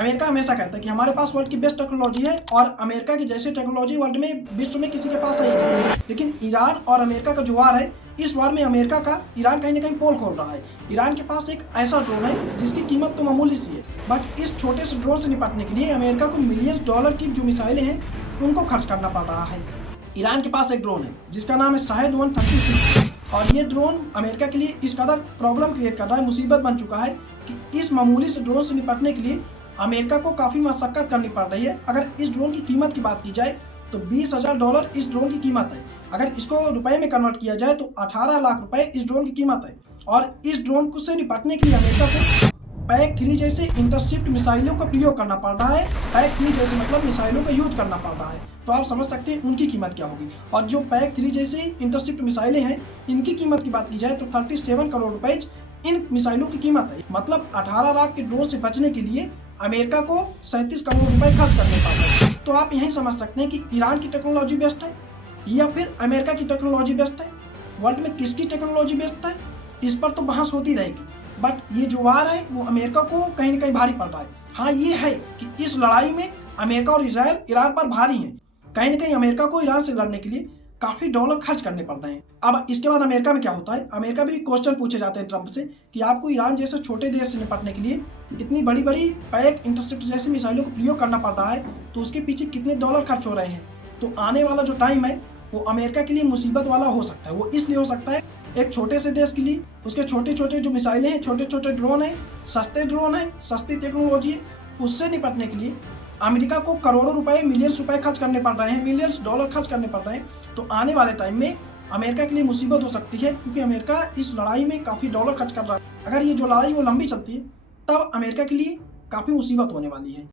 America हमेशा कहता है कि हमारे पास वर्ल्ड की बेस्ट टेक्नोलॉजी है और अमेरिका की जैसी टेक्नोलॉजी वर्ल्ड में विश्व में किसी के पास है ही नहीं। लेकिन ईरान और अमेरिका का जो वार है, इस वार में अमेरिका का ईरान कहीं ना कहीं पोल खोल रहा है। ईरान के पास एक ऐसा ड्रोन है जिसकी कीमत तो मामूली सी है, बट इस छोटे से ड्रोन से निपटने के लिए अमेरिका को मिलियन डॉलर की जो मिसाइलें हैं उनको खर्च करना पड़ रहा है। ईरान के पास एक ड्रोन है जिसका नाम है शाहेद 136 और ये ड्रोन अमेरिका के लिए इस कदर प्रॉब्लम क्रिएट कर रहा है, मुसीबत बन चुका है कि इस मामूली से ड्रोन से निपटने के लिए अमेरिका को काफ़ी मशक्कत करनी पड़ रही है। अगर इस ड्रोन की कीमत की बात की जाए तो $20,000 इस ड्रोन की कीमत है। अगर इसको रुपए में कन्वर्ट किया जाए तो 18 लाख रुपए इस ड्रोन की कीमत है। और इस ड्रोन से निपटने के लिए अमेरिका को PAC-3 जैसे इंटरसेप्ट मिसाइलों का प्रयोग करना पड़ रहा है। PAC-3 जैसे मतलब मिसाइलों का यूज करना पड़ रहा है, तो आप समझ सकते हैं उनकी कीमत क्या होगी। और जो PAC-3 जैसे इंटरसेप्ट मिसाइलें हैं, इनकी कीमत की बात की जाए तो 37 करोड़ रुपए इन मिसाइलों की कीमत है। मतलब 18 लाख के ड्रोन से बचने के लिए अमेरिका को 37 करोड़ रुपए खर्च करने पड़ रहे हैं। तो आप यही समझ सकते हैं कि ईरान की टेक्नोलॉजी बेस्ट है या फिर अमेरिका की टेक्नोलॉजी बेस्ट है। वर्ल्ड में किसकी टेक्नोलॉजी बेस्ट है, इस पर तो बहस होती रहेगी, बट ये जो वार है वो अमेरिका को कहीं ना कहीं भारी पड़ रहा है। हाँ, ये है कि इस लड़ाई में अमेरिका और इजराइल ईरान पर भारी हैं। कहीं ना कहीं अमेरिका को ईरान से लड़ने के लिए काफी डॉलर खर्च करने पड़ रहे हैं। अब इसके बाद अमेरिका में क्या होता है, अमेरिका भी क्वेश्चन पूछे जाते हैं ट्रंप से कि आपको ईरान जैसे छोटे देश से निपटने के लिए इतनी बड़ी बड़ी पैक इंटरसेप्ट जैसी मिसाइलों का प्रयोग करना पड़ रहा है, तो उसके पीछे कितने डॉलर खर्च हो रहे हैं। तो आने वाला जो टाइम है वो अमेरिका के लिए मुसीबत वाला हो सकता है। वो इसलिए हो सकता है, एक छोटे से देश के लिए उसके छोटे छोटे जो मिसाइलें हैं, छोटे छोटे ड्रोन हैं, सस्ते ड्रोन हैं, सस्ती टेक्नोलॉजी है, उससे निपटने के लिए अमेरिका को करोड़ों रुपए, मिलियंस रुपए खर्च करने पड़ रहे हैं, मिलियंस डॉलर खर्च करने पड़ रहे हैं। तो आने वाले टाइम में अमेरिका के लिए मुसीबत हो सकती है, क्योंकि अमेरिका इस लड़ाई में काफ़ी डॉलर खर्च कर रहा है। अगर ये जो लड़ाई वो लंबी चलती है तब अमेरिका के लिए काफ़ी मुसीबत होने वाली है।